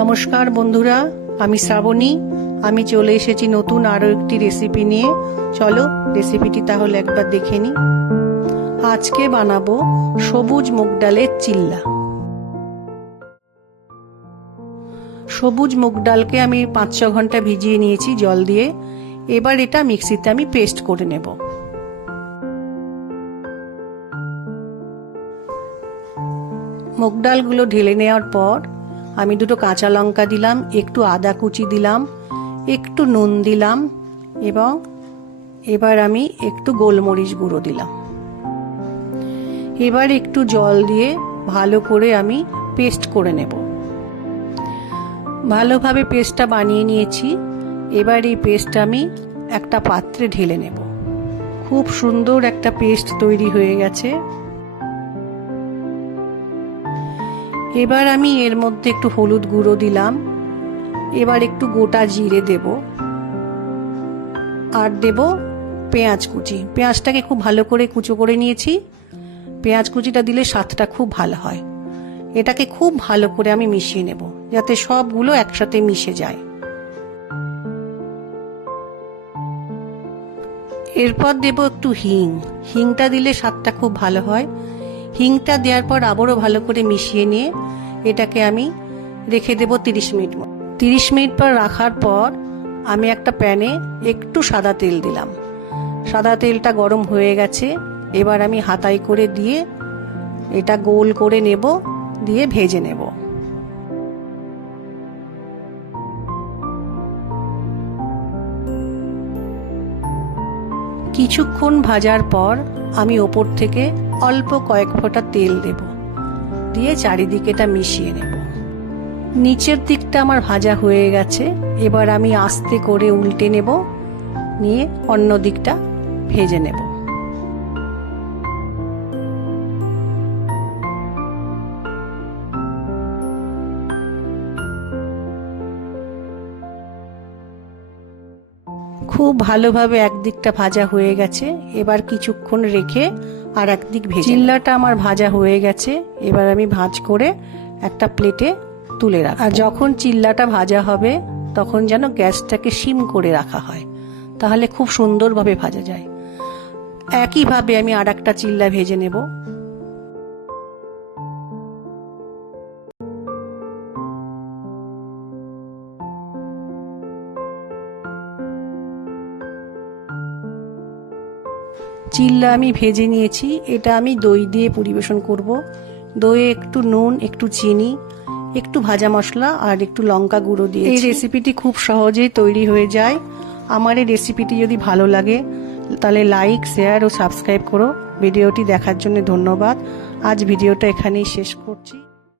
নমস্কার বন্ধুরা, আমি শ্রাবণী। আমি চলে এসেছি নতুন আরও একটি রেসিপি নিয়ে। চলো রেসিপিটি তাহলে একবার দেখে নিই। আজকে বানাবো সবুজ মুগ ডালের চিল্লা। সবুজ মুগ ডালকে আমি পাঁচ ছ ঘণ্টা ভিজিয়ে নিয়েছি জল দিয়ে। এবার এটা মিক্সিতে আমি পেস্ট করে নেব। মুগ ডালগুলো ঢেলে নেওয়ার পর আমি দুটো কাঁচা লঙ্কা দিলাম, একটু আদা কুচি দিলাম, একটু নুন দিলাম এবং এবার আমি একটু গোলমরিচ গুঁড়ো দিলাম। এবার একটু জল দিয়ে ভালো করে আমি পেস্ট করে নেব। ভালোভাবে পেস্টটা বানিয়ে নিয়েছি। এবার এই পেস্ট আমি একটা পাত্রে ঢেলে নেব। খুব সুন্দর একটা পেস্ট তৈরি হয়ে গেছে। এবার আমি এর মধ্যে একটু হলুদ গুঁড়ো দিলাম। এবার একটু গোটা জিরে দেব। আর দেব পেঁয়াজ কুচি। পেঁয়াজটাকে খুব ভালো করে কুচো করে নিয়েছি। পেঁয়াজ কুচিটা দিলে স্বাদটা খুব ভালো হয়। এটাকে খুব ভালো করে আমি মিশিয়ে নেব, যাতে সবগুলো একসাথে মিশে যায়। এরপর দেব একটু হিং। হিংটা দিলে স্বাদটা খুব ভালো হয়। হিংটা দেওয়ার পর আবারও ভালো করে মিশিয়ে নিয়ে এটাকে আমি রেখে দেব তিরিশ মিনিট তিরিশ মিনিট পর রাখার পর আমি একটা প্যানে একটু সাদা তেল দিলাম। সাদা তেলটা গরম হয়ে গেছে। এবার আমি হাতাই করে দিয়ে এটা গোল করে নেব, দিয়ে ভেজে নেব। কিছুক্ষণ ভাজার পর আমি ওপর থেকে অল্প কয়েক ফোঁটা তেল দেব। দিয়ে চারিদিকে এটা মিশিয়ে নেব। নিচের দিকটা আমার ভাজা হয়ে গেছে। এবার আমি আস্তে করে উল্টে নেব। নিয়ে অন্য দিকটা ভেজে নেব। খুব ভালোভাবে একদিকটা ভাজা হয়ে গেছে। এবার কিছুক্ষণ রেখে আর একদিক ভেজে চিল্লাটা আমার ভাজা হয়ে গেছে, এবার আমি ভাজ করে একটা প্লেটে তুলে রাখ আর যখন চিল্লাটা ভাজা হবে, তখন যেন গ্যাসটাকে সিম করে রাখা হয়, তাহলে খুব সুন্দরভাবে ভাজা যায়। একইভাবে আমি আর একটা চিল্লা ভেজে নেব। চিল্লা আমি ভেজে নিয়েছি, এটা আমি দই দিয়ে পরিবেশন করব। দইয়ে একটু নুন, একটু চিনি, একটু ভাজা মশলা আর একটু লঙ্কা গুঁড়ো দিয়ে এই রেসিপিটি খুব সহজেই তৈরি হয়ে যায়। আমার এই রেসিপিটি যদি ভালো লাগে, তাহলে লাইক শেয়ার ও সাবস্ক্রাইব করো। ভিডিওটি দেখার জন্য ধন্যবাদ। আজ ভিডিওটা এখানেই শেষ করছি।